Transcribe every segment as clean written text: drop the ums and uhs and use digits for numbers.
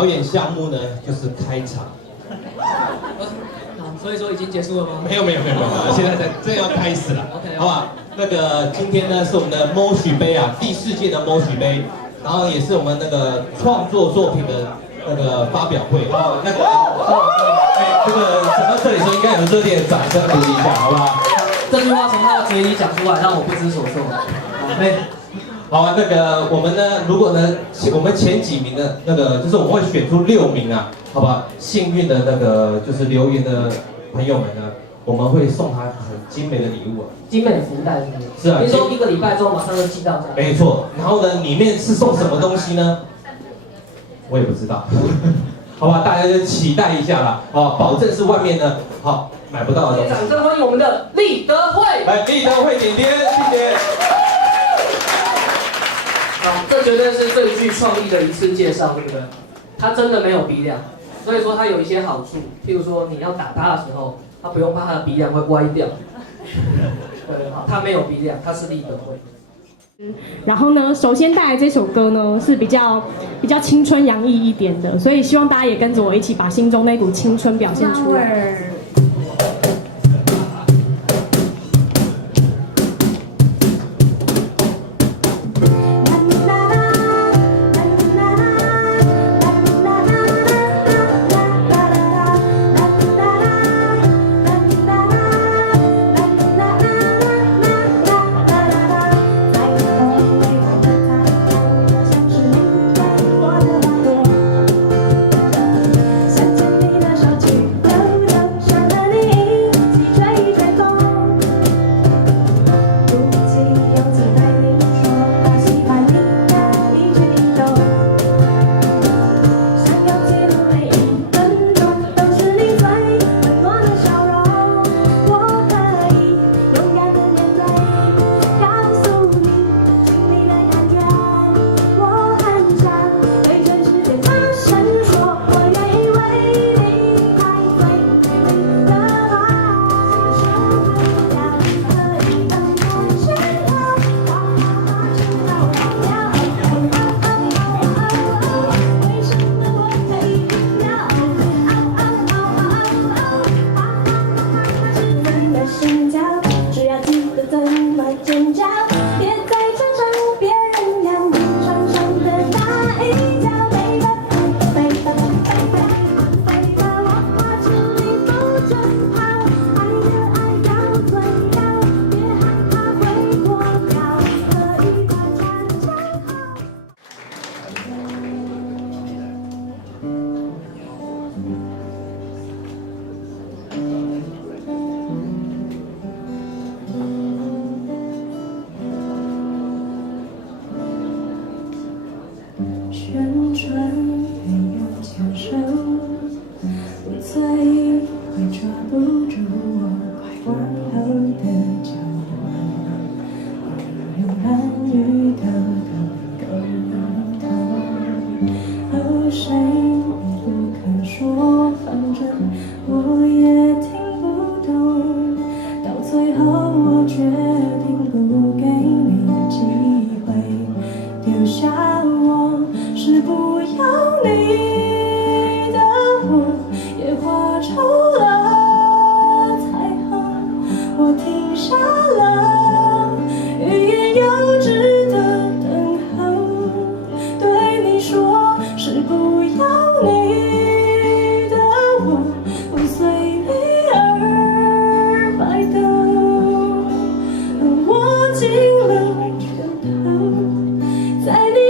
表演项目呢就是开场。所以说已经结束了吗？没有，现在正要开始了。OK， 好吧，那个今天呢是我们的 Moshi 杯啊，第4届的 Moshi 杯，然后也是我们那个创作作品的那个发表会。哦，那个，这个讲到这里的时候应该有热烈的掌声鼓励一下，好不好？这句话从他的嘴里讲出来，让我不知所措。好啊，那个我们呢，如果呢，我们前几名的那个，就是我们会选出6名啊，好吧？幸运的那个就是留言的朋友们呢，我们会送他很精美的礼物啊，精美的福袋是不是？是啊，你说1个礼拜之后马上就寄到家。没错，然后呢，里面是送什么东西呢？我也不知道，好吧，大家就期待一下啦，哦，保证是外面呢，好买不到的东西。掌声欢迎我们的立德会。来，立德会点点，谢谢。这绝对是最具创意的一次介绍，对不对？它真的没有鼻梁，所以说它有一些好处，譬如说你要打它的时候，它不用怕它的鼻梁会歪掉。对，好，它没有鼻梁，它是立德会。然后呢，首先带来这首歌呢是比较青春洋溢一点的，所以希望大家也跟着我一起把心中那股青春表现出来。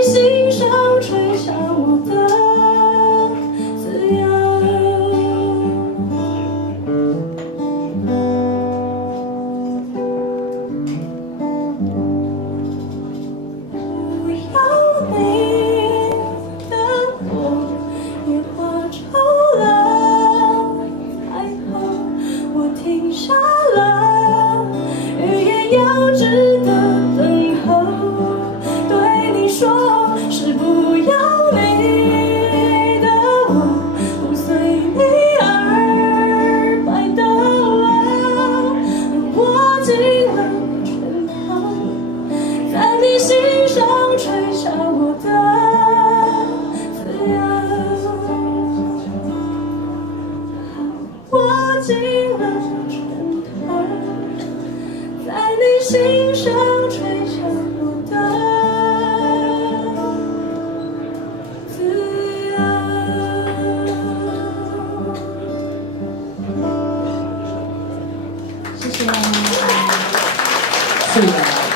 心上吹下我的自由。轻声吹响我的自由。谢谢。是的。